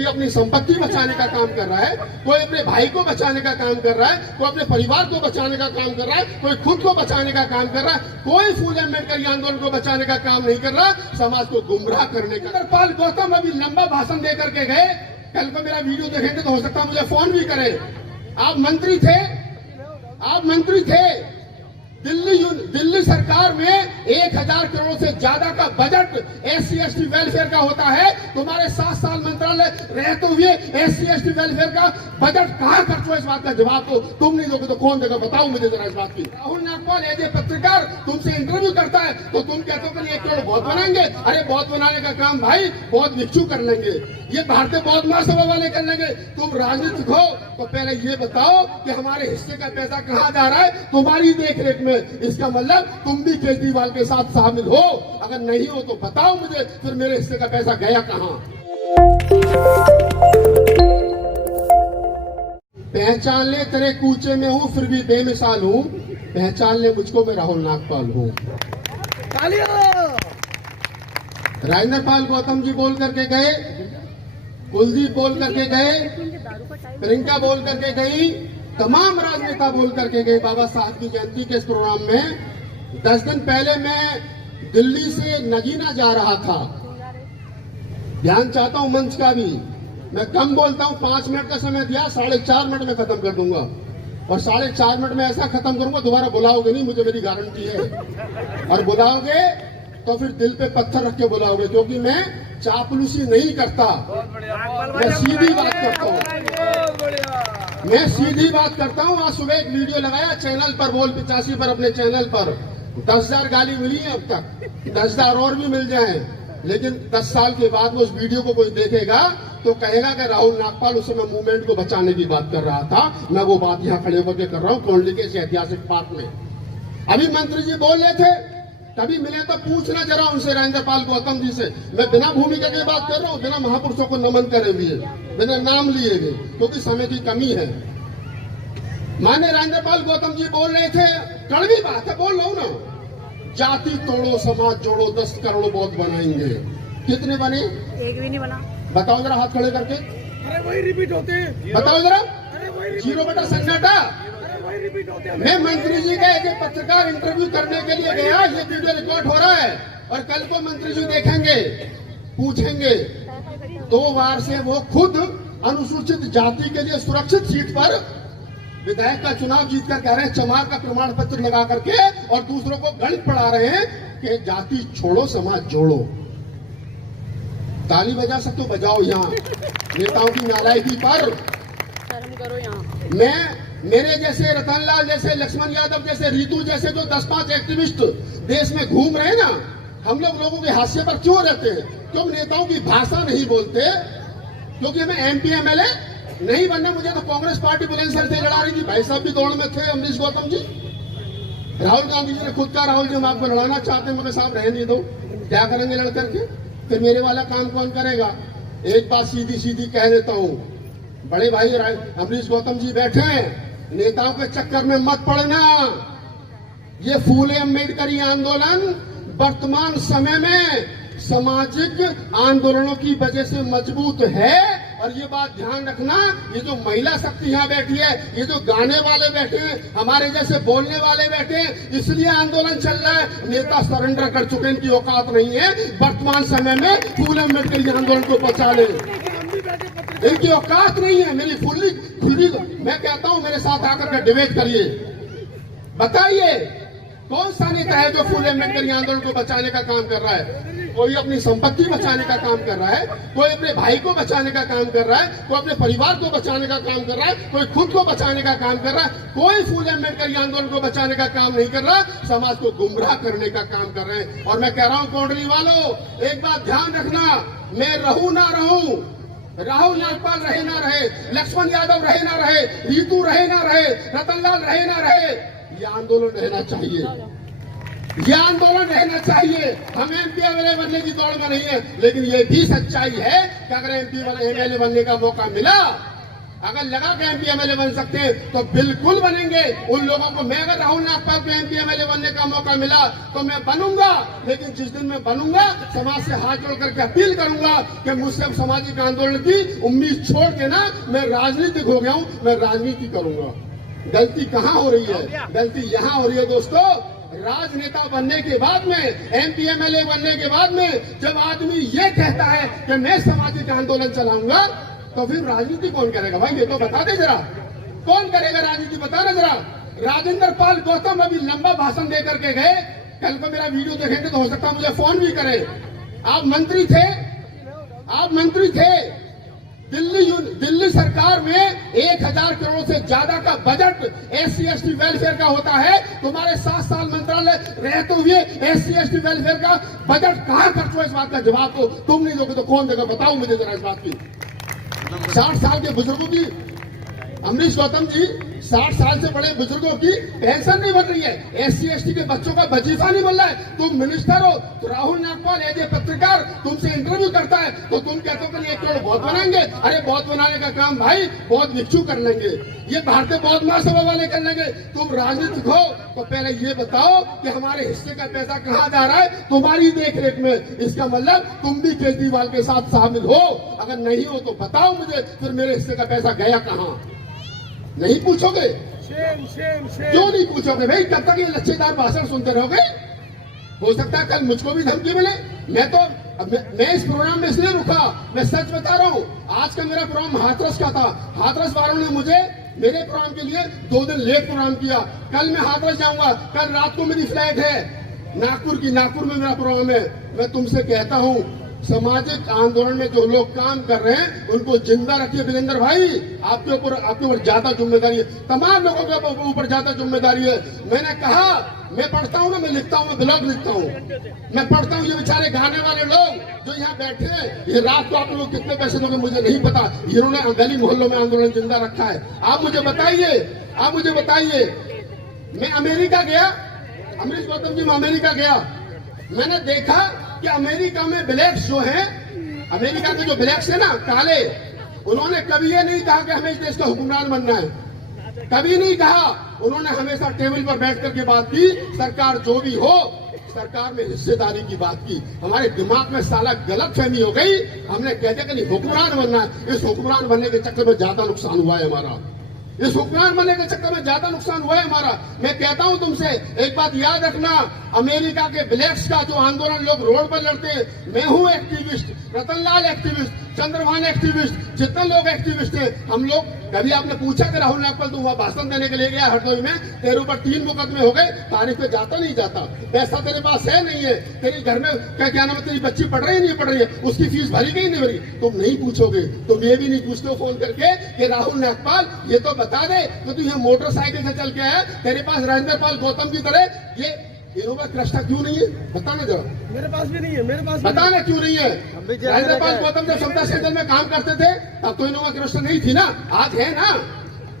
कोई अपनी संपत्ति बचाने का काम कर रहा है, कोई अपने भाई को बचाने का काम कर रहा है, कोई अपने परिवार को बचाने का काम कर रहा है, कोई खुद को बचाने का काम कर रहा है, कोई फूले अम्बेडकर आंदोलन को बचाने का काम नहीं कर रहा, समाज को गुमराह करने का। नगरपाल गौतम अभी लंबा भाषण दे करके गए, कल को मेरा वीडियो देखेंगे तो हो सकता है मुझे फोन भी करें। आप मंत्री थे, दिल्ली सरकार में 1000 करोड़ से ज्यादा का बजट SC/ST वेलफेयर का होता है। तुम्हारे 7 साल मंत्रालय रहते हुए SC/ST वेलफेयर का बजट कहां खर्च हुआ, इस बात का जवाब तो तुम नहीं दोगे तो कौन देगा, बताओ मुझे जरा इस बात की। राहुल नागपाल एज ए पत्रकार तुमसे इंटरव्यू करता है तो तुम कहते हो कि 1 करोड़ बहुत बनाएंगे। अरे बहुत बनाने का काम भाई बहुत भिक्षु कर लेंगे, ये भारतीय बौद्ध महासभा वाले कर लेंगे। तुम राजनीतिक हो तो पहले ये बताओ कि हमारे हिस्से का पैसा कहां जा रहा है तुम्हारी देखरेख में। इसका मतलब तुम भी केजरीवाल के साथ शामिल हो, अगर नहीं हो तो बताओ मुझे, फिर मेरे हिस्से का पैसा गया कहां। पहचान ले तेरे कूचे में हूं फिर भी बेमिसाल हूं, पहचान ले मुझको मैं राहुल नागपाल हूं। राजेंद्र पाल गौतम जी बोल करके गए, कुलदीप बोल करके गए, प्रियंका बोल करके गई, तमाम राजनेता बोल करके गए बाबा साहब की जयंती के इस प्रोग्राम में। 10 दिन पहले मैं दिल्ली से नगीना जा रहा था, ध्यान चाहता हूं मंच का भी, मैं कम बोलता हूं, 5 मिनट का समय दिया, 4.5 मिनट में खत्म कर दूंगा और 4.5 मिनट में ऐसा खत्म करूंगा दोबारा बुलाओगे नहीं, मुझे मेरी गारंटी है। और बुलाओगे तो फिर दिल पे पत्थर रख के बुलाओगे, क्योंकि मैं चापलूसी नहीं करता, मैं सीधी बात करता हूँ, मैं सीधी बात करता हूँ। आज सुबह एक वीडियो लगाया चैनल पर, बोल 85 पर, अपने चैनल पर 10,000 गाली मिली है अब तक, 10,000 और भी मिल जाए, लेकिन 10 साल के बाद उस वीडियो को कोई देखेगा तो कहेगा कि राहुल नागपाल उस समय मूवमेंट को बचाने की बात कर रहा था। मैं वो बात यहाँ खड़े होकर कर रहा हूँ कोंडली के ऐतिहासिक पार्क में। अभी मंत्री जी बोल रहे थे, कभी मिले तो पूछना जरा उनसे, राजेंद्र पाल गौतम जी से। मैं बिना भूमिका की बात कर रहा हूँ, बिना महापुरुषों को नमन करे हुए, बिना नाम लिए गए, क्योंकि समय की कमी है। माने राजेंद्र पाल गौतम जी बोल रहे थे, कड़वी बात है, बोल रहा हूँ ना, जाति तोड़ो समाज जोड़ो 10 करोड़ बहुत बनाएंगे। कितने बने? एक भी नहीं बना। बताओ जरा हाथ खड़े करके। अरे वही रिपीट होते हैं, बताओ जरा। 0 बेटा सन्नाटा। रिपीट होते हैं। मैं मंत्री जी का एक पत्रकार इंटरव्यू करने के लिए गया, ये वीडियो रिकॉर्ड हो रहा है और कल को मंत्री जी देखेंगे, पूछेंगे। 2 बार से वो खुद अनुसूचित जाति के लिए सुरक्षित सीट पर विधायक का चुनाव जीतकर कह रहे हैं चमार का प्रमाण पत्र लगा करके, और दूसरों को गणित पढ़ा रहे हैं कि जाति छोड़ो समाज जोड़ो। ताली बजा सकते हो, बजाओ यहाँ नेताओं की नालायकी पर। शर्म करो यहाँ। मैं मेरे जैसे रतनलाल जैसे, लक्ष्मण यादव जैसे, रीतू जैसे जो 10-5 एक्टिविस्ट देश में घूम रहे हैं ना, हम लोगों के हाशिए पर क्यों रहते हैं? क्यों नेताओं की भाषा नहीं बोलते? क्योंकि हमें MP MLA नहीं बनने। मुझे तो कांग्रेस पार्टी बुलंदशहर से लड़ा रही थी, भाई साहब भी दौड़ में थे, अमरीश गौतम जी। राहुल गांधी जी ने खुद कहा, राहुल जी हम आपको लड़ाना चाहते हैं, मगर साहब रहने नहीं दो, क्या करेंगे लड़ करके, फिर मेरे वाला काम कौन करेगा? एक बात सीधी सीधी कह देता हूँ, बड़े भाई अमरीश गौतम जी बैठे हैं, नेताओं के चक्कर में मत पड़ना। ये फूले अम्बेडकरी आंदोलन वर्तमान समय में सामाजिक आंदोलनों की वजह से मजबूत है। और ये बात ध्यान रखना, ये जो महिला शक्ति यहाँ बैठी है, ये जो गाने वाले बैठे हैं, हमारे जैसे बोलने वाले बैठे हैं, इसलिए आंदोलन चल रहा है। नेता सरेंडर कर चुके, इनकी औकात नहीं है वर्तमान समय में फूले अम्बेडकरी आंदोलन को बचा ले, इनकी औकात नहीं है। मेरी फुल्ली मैं कहता हूं मेरे साथ आकर के डिबेट करिए, बताइए कौन सा नेता है जो फूले अम्बेडकरी आंदोलन को बचाने का काम कर रहा है? कोई अपनी संपत्ति बचाने का काम कर रहा है, कोई अपने भाई को बचाने का काम कर रहा है, कोई अपने परिवार को बचाने का काम कर रहा है, कोई खुद को बचाने का काम कर रहा है। कोई फूले अम्बेडकरी आंदोलन को बचाने का काम नहीं कर रहा, समाज को गुमराह करने का काम कर रहे हैं। और मैं कह रहा हूं कोंडली वालों, एक बात ध्यान रखना, मैं रहूं ना रहूं, राहुल नागपाल रहे ना रहे, लक्ष्मण यादव रहे ना रहे, रीतू रहे ना रहे, रतनलाल रहे ना रहे, ये आंदोलन रहना चाहिए, ये आंदोलन रहना चाहिए। हम MP MLA बनने की दौड़ में नहीं है, लेकिन ये भी सच्चाई है कि अगर MP MLA बनने का मौका मिला अगर लगा के एमपी एमएलए बन सकते हैं तो बिल्कुल बनेंगे। उन लोगों को, मैं अगर राहुल नागपाल को एमपी एमएलए बनने का मौका मिला तो मैं बनूंगा, लेकिन जिस दिन मैं बनूंगा समाज से हाथ जोड़ करके अपील करूंगा कि मुझसे सामाजिक आंदोलन की उम्मीद छोड़ के ना, मैं राजनीतिक हो गया हूं, मैं राजनीति करूंगा। गलती कहां हो रही है? गलती यहां हो रही है दोस्तों, राजनेता बनने के बाद में, एमपी एमएलए बनने के बाद में जब आदमी ये कहता है कि मैं सामाजिक आंदोलन चलाऊंगा, तो फिर राजनीति कौन करेगा? भाई ये तो बता दे जरा, कौन करेगा राजनीति? बताना जरा। राजेंद्र पाल गौतम अभी लंबा भाषण दे करके गए, कल को मेरा वीडियो देखेंगे तो हो सकता है मुझे फोन भी करें। आप मंत्री थे, आप मंत्री थे, दिल्ली सरकार में 1000 करोड़ से ज्यादा का बजट SC ST वेलफेयर का होता है। तुम्हारे 7 साल मंत्रालय रहते हुए SC ST वेलफेयर का बजट कहां खर्च हुआ? इस बात का जवाब तो तुम नहीं दोगे तो कौन देगा? बताओ मुझे जरा इस बात की। 60 साल के बुजुर्गों की, अमरीश गौतम जी, 60 साल से बड़े बुजुर्गों की पेंशन नहीं बन रही है, SC ST के बच्चों का वजीफा नहीं बन रहा है। तुम मिनिस्टर हो तो राहुल नागपाल एज ए पत्रकार तुमसे इंटरव्यू करता है तो तुम कहते हो कि 1 करोड़ बहुत बनाएंगे। अरे बहुत बनाने का काम भाई बहुत भिक्षु कर लेंगे, ये भारतीय बौद्ध महासभा वाले कर लेंगे। तुम राजनीतिक हो तो पहले ये बताओ कि हमारे हिस्से का पैसा कहाँ जा रहा है तुम्हारी देख रेख में। इसका मतलब तुम भी केजरीवाल के साथ शामिल हो। अगर नहीं हो तो बताओ मुझे, फिर मेरे हिस्से का पैसा गया कहाँ? नहीं पूछोगे? क्यों नहीं पूछोगे भाई? कब तक ये लच्छेदार भाषण सुनते रहोगे? हो सकता है कल मुझको भी धमकी मिले। मैं इस प्रोग्राम में इसलिए रुका, मैं सच बता रहा हूँ। आज का मेरा प्रोग्राम हाथरस का था, हाथरस वालों ने मुझे मेरे प्रोग्राम के लिए 2 दिन लेट प्रोग्राम किया। कल मैं हाथरस जाऊंगा, कल रात को मेरी फ्लाइट है नागपुर की, नागपुर में मेरा प्रोग्राम है। मैं तुमसे कहता हूँ, सामाजिक आंदोलन में जो लोग काम कर रहे हैं उनको जिंदा रखिए। वीरेंद्र भाई, आपके ऊपर ज्यादा जिम्मेदारी है, तमाम लोगों के ऊपर ज्यादा जिम्मेदारी है। मैंने कहा, मैं पढ़ता हूँ ना, मैं लिखता हूँ, मैं ब्लॉग लिखता हूँ, मैं पढ़ता हूँ। ये बेचारे गाने वाले लोग जो यहाँ बैठे हैं, ये रात को आप लोग कितने पैसे दोगे मुझे नहीं पता, इन्होंने गली मोहल्लों में आंदोलन जिंदा रखा है। आप मुझे बताइए, आप मुझे बताइए। मैं अमेरिका गया, अमरीश गौतम जी, मैं अमेरिका गया, मैंने देखा कि अमेरिका में ब्लैक्स जो हैं, अमेरिका के जो ब्लैक्स है ना, काले, उन्होंने कभी ये नहीं कहा कि हमें इस देश का हुक्मरान बनना है, कभी नहीं कहा। उन्होंने हमेशा टेबल पर बैठ करके बात की, सरकार जो भी हो, सरकार में हिस्सेदारी की बात की। हमारे दिमाग में साला गलत फहमी हो गई, हमने कह दिया कि नहीं हुक्मरान बनना है। इस हुक्मरान बनने के चक्कर में ज्यादा नुकसान हुआ है हमारा, इस हुक्मरान बनने के चक्कर में ज्यादा नुकसान हुआ है हमारा। मैं कहता हूं तुमसे एक बात याद रखना, अमेरिका के ब्लैक्स का जो आंदोलन लोग रोड पर लड़ते हैं, मैं हूं activist, Ratanlal activist, Chandrabhan activist, जितने लोग एक्टिविस्ट हैं हम लोग। कभी आपने पूछा कि राहुल नागपाल तू वहां भाषण देने के लिए गया हरदोई में, तेरे ऊपर 3 मुकदमे हो गए, तारीख पे जाता नहीं जाता, पैसा तेरे पास है नहीं है, तेरी घर में क्या नाम है, तेरी बच्ची पढ़ रही नहीं पढ़ रही है, उसकी फीस भरी गई नहीं भरी, तुम नहीं पूछोगे। तुम ये भी नहीं पूछते हो फोन करके कि राहुल नागपाल ये तो बता दे कि तू यहाँ मोटरसाइकिल से चल के आया, तेरे पास राजेंद्र पाल गौतम की तरह ये इनोवा क्रिस्टा क्यों नहीं है? बताना जरा। मेरे पास भी नहीं है, मेरे पास बताना क्यों नहीं है? राजेंद्र पाल गौतम जब समता सेंटर में काम करते थे तब तो इनोवा क्रिस्टा नहीं थी ना, आज है ना,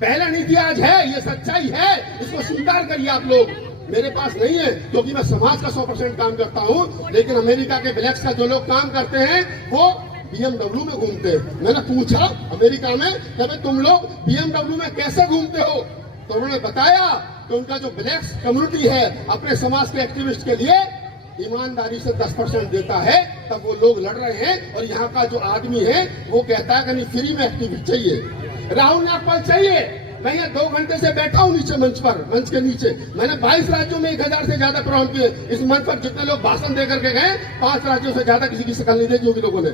पहले नहीं थी आज है, ये सच्चाई है, इसको स्वीकार करिए आप लोग। मेरे पास नहीं है क्योंकि मैं समाज का 100% काम करता हूँ, लेकिन अमेरिका के ब्लैक्स का जो लोग काम करते हैं वो BMW में घूमते हैं। मैंने पूछा अमेरिका में कि तुम लोग BMW में कैसे घूमते हो, तो उन्होंने बताया कि उनका जो ब्लैक्स कम्युनिटी है अपने समाज के एक्टिविस्ट के लिए ईमानदारी से 10% देता है, तब वो लोग लड़ रहे हैं। और यहाँ का जो आदमी है वो कहता है कि नहीं फ्री में एक्टिविस्ट चाहिए, राहुल नागपाल चाहिए। मैं यहाँ 2 घंटे से बैठा हूँ नीचे मंच पर, मंच के नीचे। मैंने 22 राज्यों में 1000 से ज्यादा प्रोग्राम किए। इस मंच पर जितने लोग भाषण दे करके गए, 5 राज्यों से ज्यादा किसी की शकल नहीं देखी होगी लोगों ने।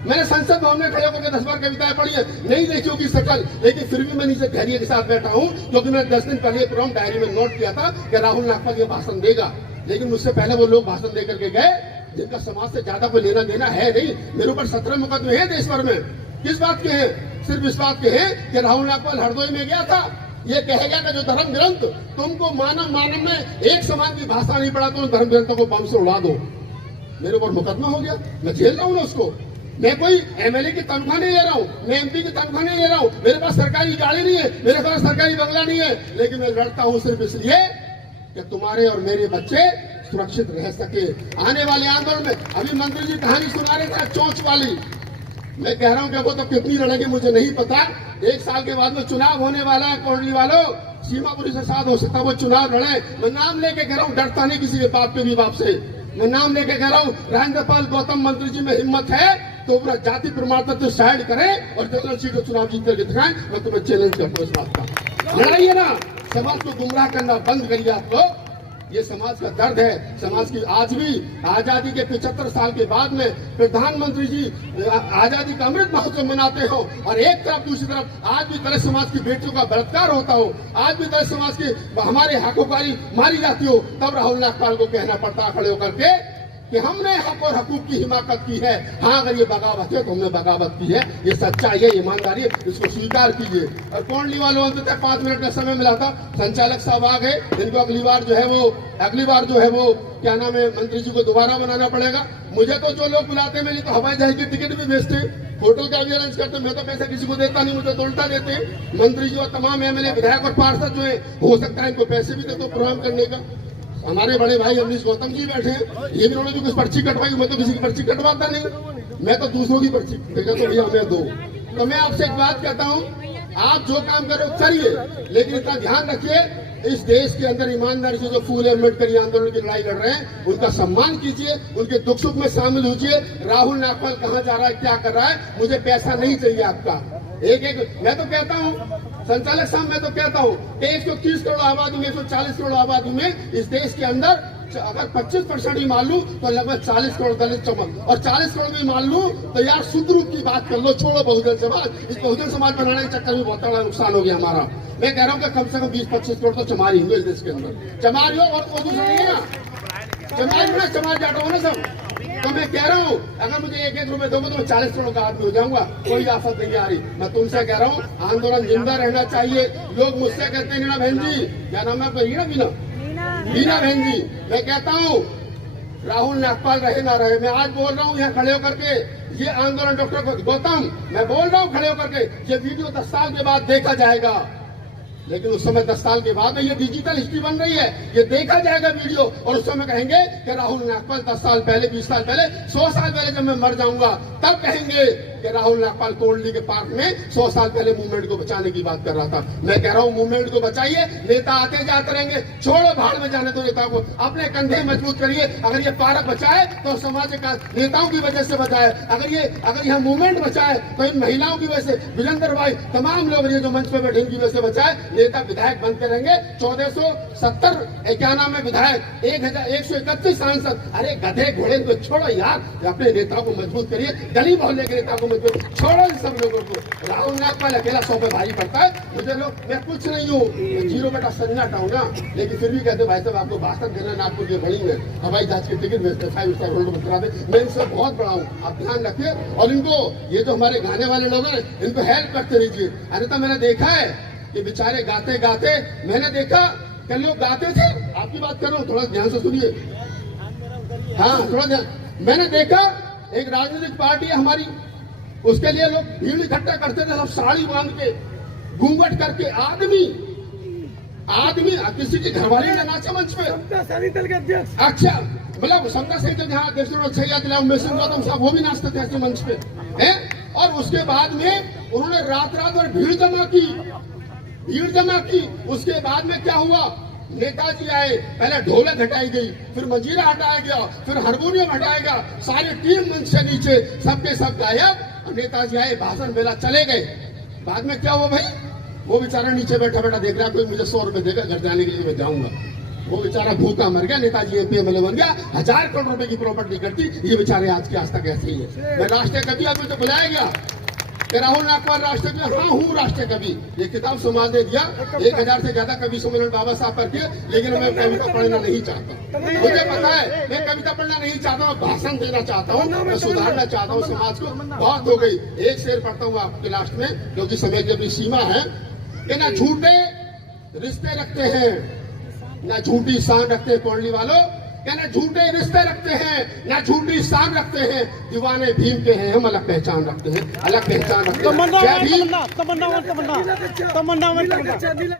मैंने संसद भवन में खड़े होकर 10 बार कविताएं पढ़ी है, नहीं देखी होगी शकल, लेकिन फिर भी मैं नीचे धैर्य के साथ बैठा हूँ, क्योंकि मैंने 10 दिन पहले प्रोग्राम डायरी में नोट किया था कि राहुल नागपाल ये भाषण देगा। लेकिन मुझसे पहले वो लोग भाषण दे करके गए जिनका समाज से ज्यादा कोई लेना देना है नहीं। मेरे ऊपर 17 मुकदमे हैं देश भर में। किस बात के हैं? सिर्फ इस बात के हैं कि राहुल नागपाल हरदोई में गया था, ये कहेगा कि जो धर्म ग्रंथ तुमको मानव में एक समान की भाषा नहीं पड़ा तो धर्म ग्रंथों को बम से उड़ा दो। मेरे ऊपर मुकदमा हो गया, मैं झेल रहा हूँ ना उसको। मैं कोई एमएलए की तनख्वाह नहीं ले रहा हूँ, मैं एमपी की तनख्वाह नहीं ले रहा हूँ, मेरे पास सरकारी गाड़ी नहीं है, मेरे पास सरकारी बंगला नहीं है, लेकिन मैं लड़ता हूँ सिर्फ इसलिए कि तुम्हारे और मेरे बच्चे सुरक्षित रह सके। आने वाले आंदोलन में अभी मंत्री जी कहानी सुना रहे थे चोंच वाली, मैं कह रहा हूँ कि वो तो कितनी लड़ेंगे मुझे नहीं पता। 1 साल के बाद में चुनाव होने वाला है। कोंडली वालों, सीमापुरी से साथ हो सकता है वो चुनाव लड़े। मैं नाम लेके कह रहा हूँ, डरता नहीं किसी के बाप के भी बाप से। मैं नाम लेके कह रहा हूँ, राजेंद्रपाल गौतम मंत्री जी में हिम्मत है तो अपना जाति प्रमाण पत्र साइड करें और जनरल सीट का चुनाव जीत करके दिखाएं। मैं तुम्हें चैलेंज करता हूँ इस बात का। लड़ाई है ना, समाज को गुमराह करना बंद करिए आप लोग। ये समाज का दर्द है। समाज की आज भी आजादी के 75 साल के बाद में प्रधानमंत्री जी आजादी का अमृत महोत्सव मनाते हो और एक तरफ दूसरी तरफ आज भी दलित समाज की बेटियों का बलात्कार होता हो, आज भी दलित समाज के हमारे हकोकारी मारी जाती हो, तब राहुल नागपाल को कहना पड़ता खड़े होकर के कि हमने हक और हकूक की हिमाकत की है। हाँ, अगर ये बगावत है तो हमने बगावत की है, ये सच्चाई है, ईमानदारी है, इसको स्वीकार कीजिए। और कोंडली वालों अंततः 5 मिनट का समय मिला था, संचालक साहब आ गए। इनको अगली बार जो है वो क्या नाम है, मंत्री जी को दोबारा बनाना पड़ेगा। मुझे तो जो लोग बुलाते मेरे तो हवाई जहाज की टिकट भी बेचते, होटल का भी अरेंज करते, मैं तो पैसे किसी को देता नहीं, मुझे तो उल्टा देते। मंत्री जी और तमाम एमएलए विधायक और पार्षद जो है, हो सकता है इनको पैसे भी देते प्रोग्राम करने का। हमारे बड़े भाई अमरीश गौतम जी बैठे हैं, ये भी उन्होंने भी कुछ पर्ची कटवाई। मैं तो किसी की पर्ची कटवाता नहीं, मैं तो दूसरों की पर्ची देखा तो भैया हमें दो। तो मैं आपसे एक बात कहता हूँ, आप जो काम करो करिए, लेकिन इतना ध्यान रखिए, इस देश के अंदर ईमानदारी से जो फूले अम्बेडकर आंदोलन की लड़ाई लड़ रहे हैं उनका सम्मान कीजिए, उनके दुख सुख में शामिल होजिए। राहुल नागपाल कहाँ जा रहा है, क्या कर रहा है, मुझे पैसा नहीं चाहिए आपका। मैं तो कहता हूँ संचालक साहब, मैं तो कहता हूँ 130 करोड़ आबादी में, 140 करोड़ आबादी में इस देश के अंदर अगर 25% भी मान लूं तो लगभग 40 करोड़ दलित चमक, और 40 करोड़ भी मान लूं तो यार शुद्ध रूप की बात कर लो, छोड़ो बहुजन समाज। इस बहुजन समाज बनाने के चक्कर में बहुत बड़ा नुकसान हो गया हमारा। मैं कह रहा हूँ कि कम से कम 20-25 करोड़ तो चमारी होंगे इस देश के अंदर, चमारी हो और कोई दूसरा नहीं है ना, चमार जाटो हो ना सब। तो मैं कह रहा हूँ, अगर मुझे 1-1 रुपए दोगे तो मैं 40 करोड़ का आदमी हो जाऊंगा, कोई आफत नहीं आ रही। मैं तुमसे कह रहा हूँ, आंदोलन जिंदा रहना चाहिए। लोग मुझसे कहते हैं रीना बहन जी, क्या नाम है आपका, रीना बहन जी, मैं कहता हूँ राहुल नागपाल रहे ना रहे, मैं आज बोल रहा हूँ यहाँ खड़े होकर के, ये आंदोलन डॉक्टर गौतम, मैं बोल रहा हूँ खड़े होकर के, ये वीडियो 10 साल के बाद देखा जाएगा। लेकिन उस समय 10 साल के बाद में ये डिजिटल हिस्ट्री बन रही है, ये देखा जाएगा वीडियो, और उस समय कहेंगे कि राहुल नागपाल 10 साल पहले, 20 साल पहले, 100 साल पहले जब मैं मर जाऊंगा तब कहेंगे कि राहुल नागपाल कोंडली के पार्क में 100 साल पहले मूवमेंट को बचाने की बात कर रहा था। मैं कह रहा हूँ मूवमेंट को बचाइए, नेता आते जाते रहेंगे, छोड़ो भाड़ में जाने दो नेता को, अपने कंधे मजबूत करिए। अगर ये पार्क बचाए तो समाज का नेताओं की वजह से बचाए, अगर यह मूवमेंट बचाए तो इन महिलाओं की वजह से, विजेंद्र भाई, तमाम लोग ये जो मंच पर बैठे इनकी वजह से बचाए। नेता विधायक बनते रहेंगे, 1470 क्या नाम है विधायक, 1131 सांसद। अरे गधे घोड़े को छोड़ो यार, अपने नेताओं को मजबूत करिए, गली मोहल्ले के नेताओं को मजबूत छोड़ो, सब लोगों को। राहुल नागपाल अकेला 100 पे भारी पड़ता है। मुझे लोग, मैं कुछ नहीं हूँ, मैं 0 बेटा सन्नाटा हूँ ना, लेकिन फिर भी कहते भाई साहब आपको भाषण देना, नागपुर ये बड़ी में हवाई जहाज के टिकट बेचते, 5 स्टार होटल में करा दे। मैं इनसे बहुत बड़ा हूँ, आप ध्यान रखिए। और इनको, ये जो हमारे गाने वाले लोग हैं, इनको हेल्प करते रहिए। अरे तो मैंने देखा है कि बेचारे गाते गाते, मैंने देखा कि लोग गाते थे, आपकी बात कर रहा हूँ, थोड़ा ध्यान से सुनिए, हाँ थोड़ा ध्यान। मैंने देखा एक राजनीतिक पार्टी है हमारी, उसके लिए लोग भीड़ इकट्ठा करते थे, सब साड़ी बांध के, घूंघट करके, आदमी किसी की घरवाली ने नाचा मंच पे। दल के अध्यक्ष, अच्छा, मतलब समता सही तो जहाँ अध्यक्ष गौतम साहब वो भी नाचते थे ऐसे मंच पे है। और उसके बाद में उन्होंने रात भर भीड़ जमा की। उसके बाद में क्या हुआ, नेताजी आए, पहले ढोलक हटाई गई, फिर मंजीरा हटाया गया, फिर हारमोनियम हटाया गया, सारी टीम मंच से नीचे, सबके सब गायब। नेताजी आए, भाषण बेला, चले गए। बाद में क्या हुआ भाई, वो बेचारा नीचे बैठा देख रहा, कोई मुझे 100 रुपए देगा, घर जाने के लिए मैं जाऊंगा। वो बेचारा भूखा मर गया, नेताजी एमपी एमएलए बन गया, 1000 करोड़ रुपए की प्रॉपर्टी करती। ये बेचारे आज के आज तक ऐसे ही है। मैं राष्ट्रीय कवि आपको तो बुलाया गया कि राहुल नागपाल राष्ट्रीय कवि, हाँ हूँ राष्ट्रीय कवि, ये किताब समाज ने दिया, 1000 से ज्यादा कवि सम्मेलन बाबा साहब पर किए, लेकिन मैं कविता पढ़ना नहीं चाहता। मुझे पता है मैं कविता पढ़ना नहीं चाहता हूँ, भाषण देना चाहता हूँ, मैं सुधारना चाहता हूँ समाज को। बहुत हो गई, एक शेर पढ़ता हूँ आपके लास्ट में, क्योंकि समय की अपनी सीमा है। कि ना झूठे रिश्ते रखते हैं, ना झूठी शान रखते हैं कोंडली वालों, क्या ना झूठे रिश्ते रखते हैं, ना झूठी शान रखते हैं। दीवाने भीम के हैं हम, अलग पहचान रखते हैं, अलग पहचान रखते हैं।